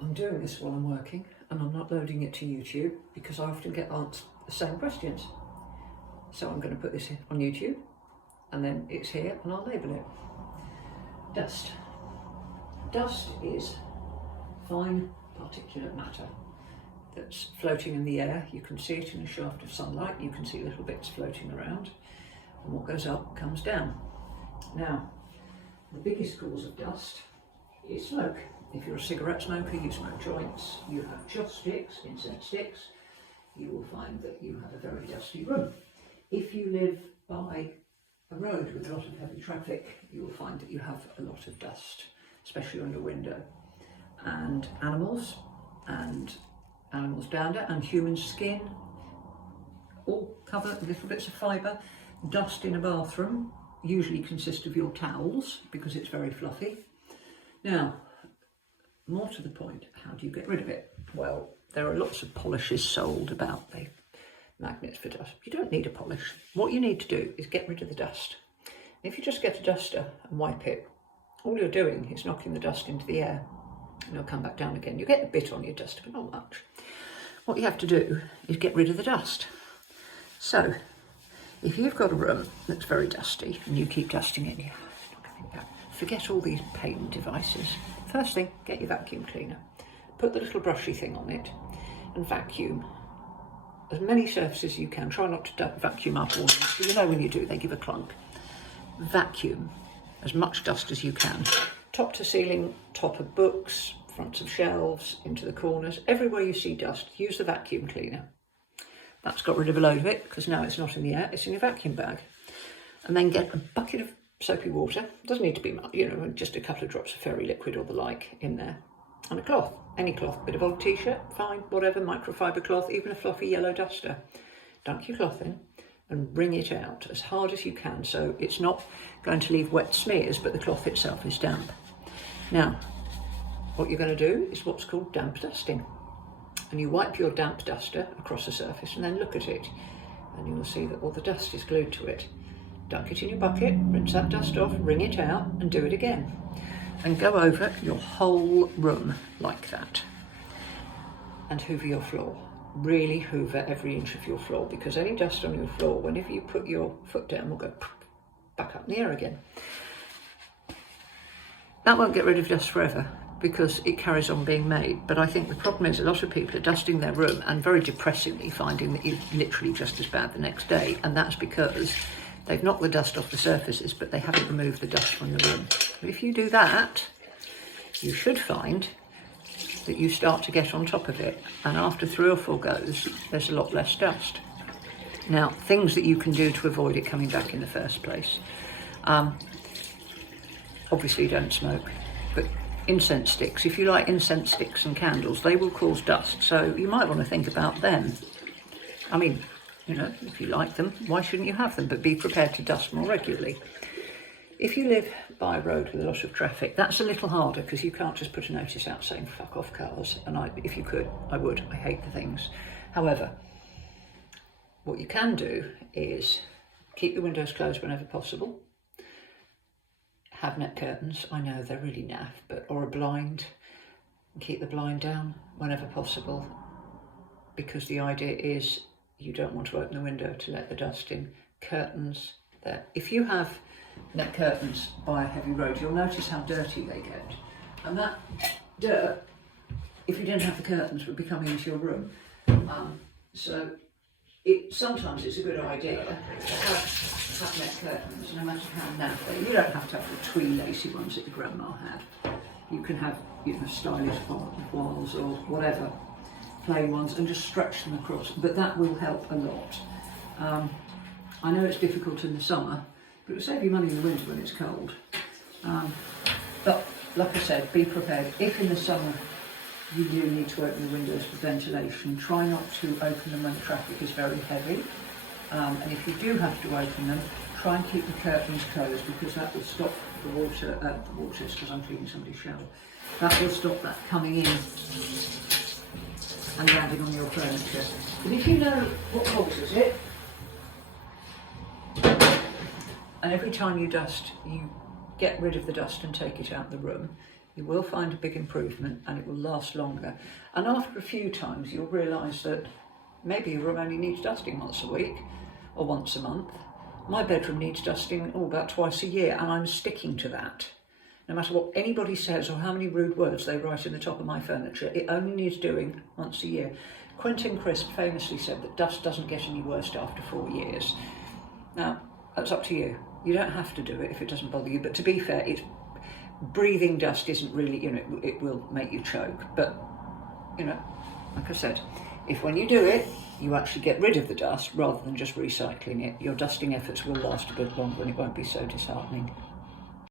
I'm doing this while I'm working and I'm not loading it to YouTube because I often get asked the same questions. So I'm going to put this on YouTube and then it's here and I'll label it. Dust. Dust is fine particulate matter that's floating in the air. You can see it in a shaft of sunlight, you can see little bits floating around, and what goes up comes down. Now, the biggest cause of dust is smoke. If you're a cigarette smoker, you smoke joints, you have joss sticks, incense sticks, you will find that you have a very dusty room. If you live by a road with a lot of heavy traffic, you will find that you have a lot of dust, especially on your window. And animals dander and human skin all cover little bits of fibre. Dust in a bathroom usually consists of your towels because it's very fluffy. Now, more to the point, how do you get rid of it? Well, there are lots of polishes sold about the magnets for dust. You don't need a polish. What you need to do is get rid of the dust. If you just get a duster and wipe it, all you're doing is knocking the dust into the air and it'll come back down again. You get a bit on your duster, but not much. What you have to do is get rid of the dust. So, if you've got a room that's very dusty and you keep dusting it, it's not coming back. Forget all these paint devices. First thing, get your vacuum cleaner. Put the little brushy thing on it and vacuum as many surfaces as you can. Try not to vacuum up all this, but you know when you do, they give a clunk. Vacuum as much dust as you can. Top to ceiling, top of books, fronts of shelves, into the corners. Everywhere you see dust, use the vacuum cleaner. That's got rid of a load of it, because now it's not in the air, it's in your vacuum bag. And then get a bucket of soapy water. Doesn't need to be much, just a couple of drops of fairy liquid or the like in there. And a cloth, any cloth, bit of old t-shirt, fine, whatever, microfiber cloth, even a fluffy yellow duster. Dunk your cloth in and wring it out as hard as you can, so it's not going to leave wet smears, but the cloth itself is damp. Now, what you're going to do is what's called damp dusting. And you wipe your damp duster across the surface and then look at it, and you will see that all the dust is glued to it. Dunk it in your bucket, rinse that dust off, wring it out, and do it again. And go over your whole room like that. And hoover your floor. Really hoover every inch of your floor, because any dust on your floor, whenever you put your foot down, will go back up in the air again. That won't get rid of dust forever, because it carries on being made. But I think the problem is a lot of people are dusting their room and very depressingly finding that it's literally just as bad the next day. And that's because they've knocked the dust off the surfaces, but they haven't removed the dust from the room. If you do that, you should find that you start to get on top of it. And after 3 or 4 goes, there's a lot less dust. Now, things that you can do to avoid it coming back in the first place. Obviously don't smoke, but incense sticks, if you light incense sticks and candles, they will cause dust, so you might want to think about them. I mean, if you like them, why shouldn't you have them? But be prepared to dust more regularly. If you live by a road with a lot of traffic, that's a little harder because you can't just put a notice out saying fuck off cars, and if you could, I would. I hate the things. However, what you can do is keep the windows closed whenever possible. Have net curtains, I know they're really naff, or a blind, and keep the blind down whenever possible, because the idea is you don't want to open the window to let the dust in. Curtains there. If you have net curtains by a heavy road, you'll notice how dirty they get. And that dirt, if you didn't have the curtains, would be coming into your room. So sometimes it's a good idea to have net curtains, no matter how naff they are. You don't have to have the twee lacy ones that your grandma had. You can have stylish ones or whatever, plain ones, and just stretch them across. But that will help a lot. I know it's difficult in the summer, but it'll save you money in the winter when it's cold. But like I said, be prepared. If in the summer you do need to open the windows for ventilation, try not to open them when the traffic is very heavy. And if you do have to open them, try and keep the curtains closed, because that will stop the water, because I'm cleaning somebody's shower, that will stop that coming in and landing on your furniture. But if you know what causes it, and every time you dust, you get rid of the dust and take it out of the room, You will find a big improvement and it will last longer. And after a few times, you'll realise that maybe your room only needs dusting once a week or once a month. My bedroom needs dusting about twice a year, and I'm sticking to that. No matter what anybody says or how many rude words they write in the top of my furniture, it only needs doing once a year. Quentin Crisp famously said that dust doesn't get any worse after 4 years. Now, that's up to you. You don't have to do it if it doesn't bother you, but to be fair, breathing dust isn't really, it will make you choke. But, like I said, if when you do it, you actually get rid of the dust rather than just recycling it, your dusting efforts will last a bit longer and it won't be so disheartening.